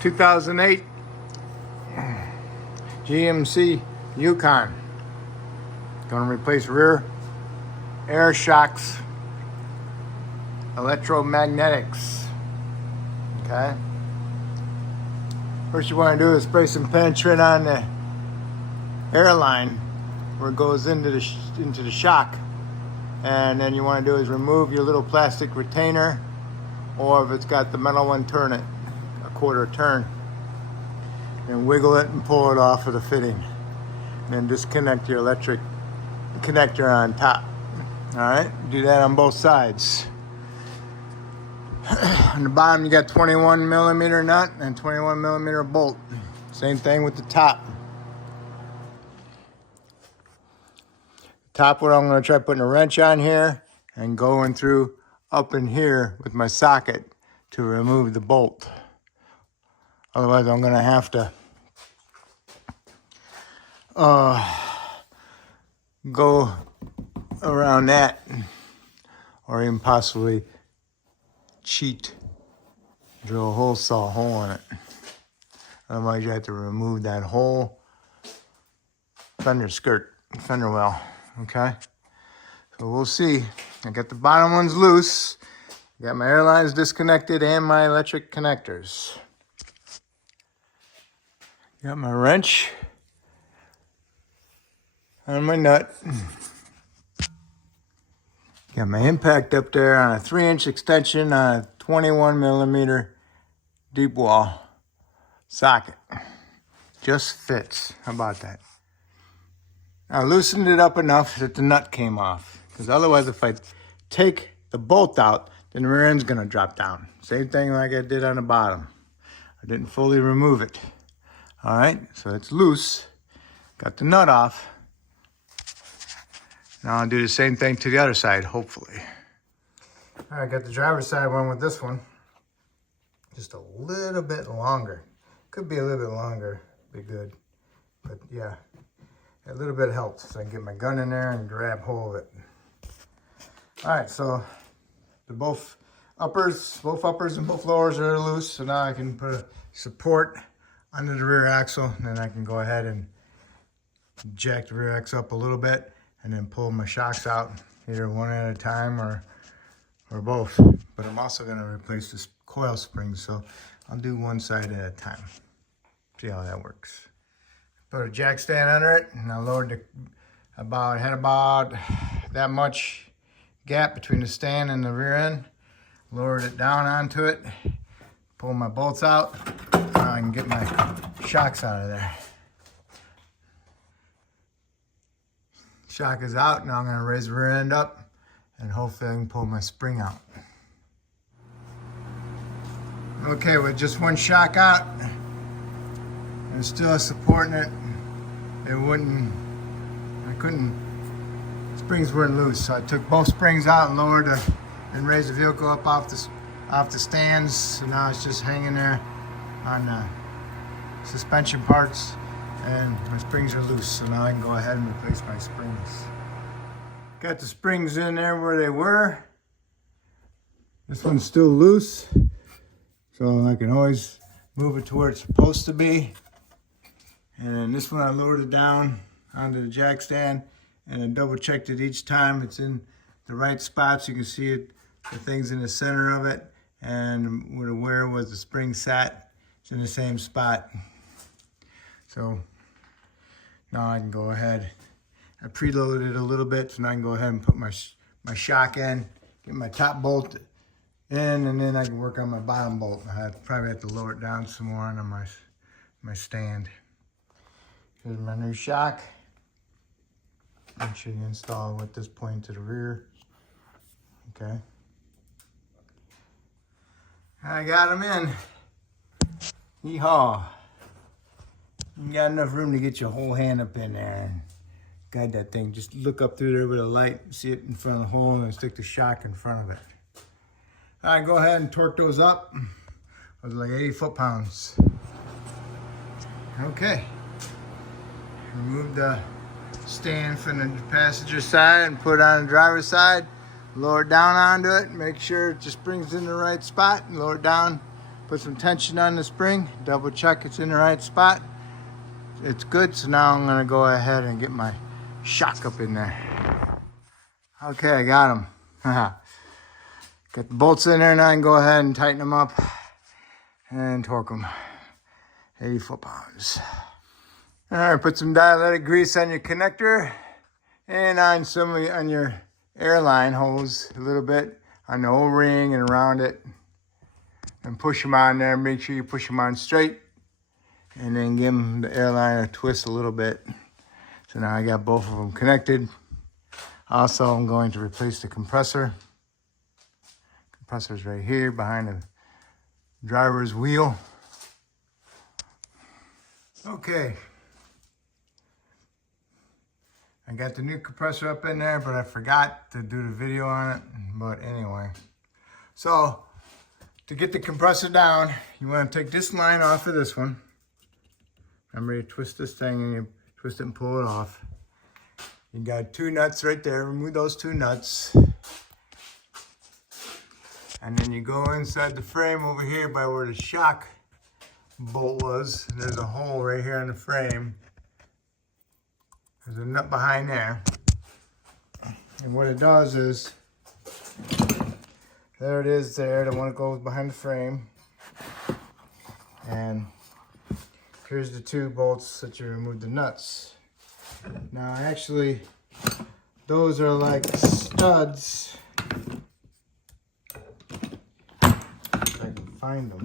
2008 GMC Yukon. Going to replace rear air shocks, electromagnetics. Okay. First you want to do is spray some penetrant on the airline where it goes into the shock, and then you want to do is remove your little plastic retainer, or if it's got the metal one, turn it a quarter turn and wiggle it and pull it off of the fitting, and then disconnect your electric connector on top. All right, do that on both sides. On the bottom you got 21 millimeter nut and 21 millimeter bolt. Same thing with the top. Top one, I'm going to try putting a wrench on here and going through up in here with my socket to remove the bolt. Otherwise I'm going to have to go around that, or even possibly cheat, drill a hole, saw a hole in it. Otherwise you have to remove that whole fender well. Okay, so we'll see. I got the bottom ones loose, got my airlines disconnected and my electric connectors. Got my wrench on my nut. Got my impact up there on a 3-inch extension on a 21 millimeter deep wall socket. Just fits. How about that? I loosened it up enough that the nut came off, because otherwise if I take the bolt out, then the rear end's gonna drop down. Same thing like I did on the bottom. I didn't fully remove it. All right, so it's loose. Got the nut off. Now I'll do the same thing to the other side, hopefully. All right, got the driver's side one with this one. Just a little bit longer. Could be a little bit longer, be good. But yeah, a little bit helped, so I can get my gun in there and grab hold of it. All right, so both uppers and both lowers are loose, so now I can put a support under the rear axle, and then I can go ahead and jack the rear axle up a little bit and then pull my shocks out, either one at a time or both. But I'm also gonna replace this coil spring, so I'll do one side at a time. See how that works. Put a jack stand under it, and I lowered had about that much gap between the stand and the rear end. Lowered it down onto it, pull my bolts out, now I can get my shocks out of there. Shock is out, now I'm going to raise the rear end up, and hopefully I can pull my spring out. Okay, with just one shock out and still supporting it, springs weren't loose. So I took both springs out and lowered and raised the vehicle up off the stands. So now it's just hanging there on the suspension parts, and my springs are loose. So now I can go ahead and replace my springs. Got the springs in there where they were. This one's still loose, so I can always move it to where it's supposed to be. And then this one I lowered it down onto the jack stand, and I double checked it each time it's in the right spots. You can see it, the thing's in the center of it, and where was the spring sat, it's in the same spot. So now I can go ahead. I preloaded it a little bit, so now I can go ahead and put my shock in, get my top bolt in, and then I can work on my bottom bolt. I probably have to lower it down some more on my stand. Here's my new shock. Make sure you install with this point to the rear. Okay. I got them in. Yeehaw. You got enough room to get your whole hand up in there and guide that thing. Just look up through there with a light, see it in front of the hole, and then stick the shock in front of it. All right, go ahead and torque those up. Those are like 80 foot-pounds. Okay. Remove the stand from the passenger side and put it on the driver's side. Lower it down onto it. Make sure it just brings in the right spot. And lower it down. put some tension on the spring, double check it's in the right spot. It's good, so now I'm gonna go ahead and get my shock up in there. Okay, I got them. Got the bolts in there, now I can go ahead and tighten them up and torque them. 80 foot-pounds. All right, put some dielectric grease on your connector and on on your airline hose a little bit on the O-ring and around it, and push them on there. Make sure you push them on straight, and then give them the airline a twist a little bit. So now I got both of them connected. Also, I'm going to replace the compressor. Compressor's right here behind the driver's wheel. Okay. I got the new compressor up in there, but I forgot to do the video on it. But anyway, so to get the compressor down, you want to take this line off of this one. Remember, you twist this thing and you twist it and pull it off. You got 2 nuts right there. Remove those 2 nuts. And then you go inside the frame over here by where the shock bolt was. There's a hole right here in the frame. There's a nut behind there. And what it does is, there it is there, the one that goes behind the frame. And here's the 2 bolts that you remove the nuts. Now actually, those are like studs. If I can find them.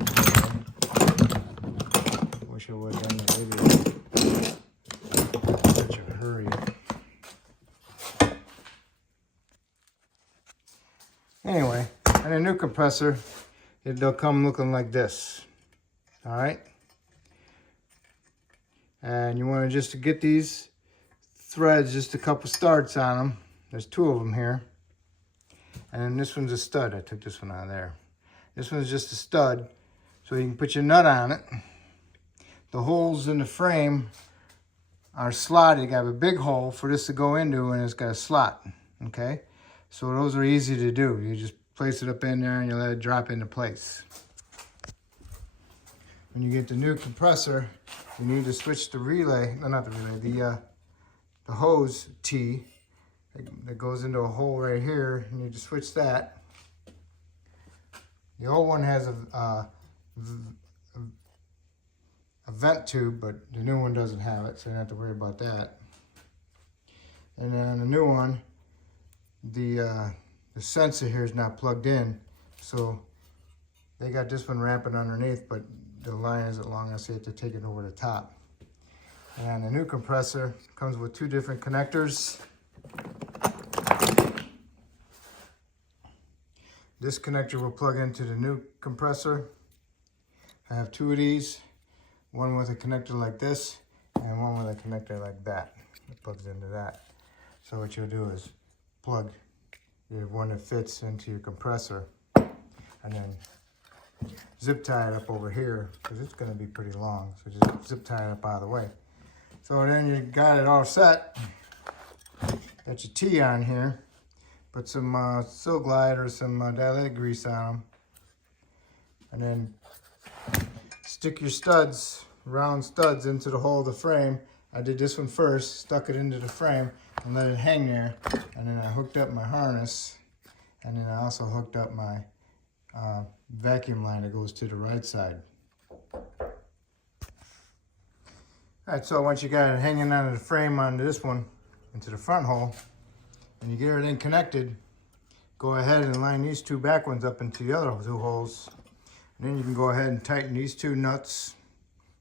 Wish I would have done the video. Such a hurry. Anyway, and a new compressor, they'll come looking like this. All right. And you want to just to get these threads, just a couple starts on them. There's 2 of them here. And then this one's a stud. I took this one out of there. This one's just a stud, so you can put your nut on it. The holes in the frame are slotted. You got a big hole for this to go into, and it's got a slot, okay? So those are easy to do. You just place it up in there and you let it drop into place. When you get the new compressor, you need to switch the relay, no, not the relay, the hose T that goes into a hole right here. You need to switch that. The old one has a vent tube, but the new one doesn't have it, so you don't have to worry about that. And then the new one, the sensor here is not plugged in, so they got this one wrapping underneath, but the line isn't long enough, so you have to take it over the top. And the new compressor comes with 2 different connectors. This connector will plug into the new compressor. I have 2 of these, one with a connector like this and one with a connector like that. It plugs into that. So what you'll do is plug your one that fits into your compressor and then zip tie it up over here, because it's going to be pretty long. So just zip tie it up out of the way. So then you got it all set. Got your T on here. Put some Sil Glide or some dielectric grease on them. And then stick your studs, round studs, into the hole of the frame. I did this one first, stuck it into the frame and let it hang there. And then I hooked up my harness. And then I also hooked up my vacuum line that goes to the right side. Alright, so once you got it hanging onto the frame onto this one, into the front hole, and you get everything connected, go ahead and line these 2 back ones up into the other 2 holes. And then you can go ahead and tighten these 2 nuts,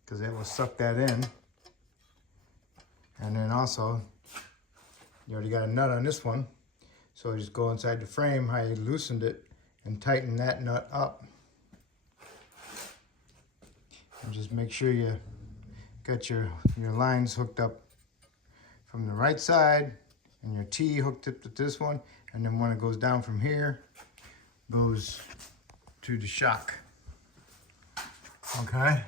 because that will suck that in. And then also, you already got a nut on this one, so you just go inside the frame how you loosened it and tighten that nut up. And just make sure you got your lines hooked up from the right side, and your T hooked up to this one, and then when it goes down from here, goes to the shock. Okay?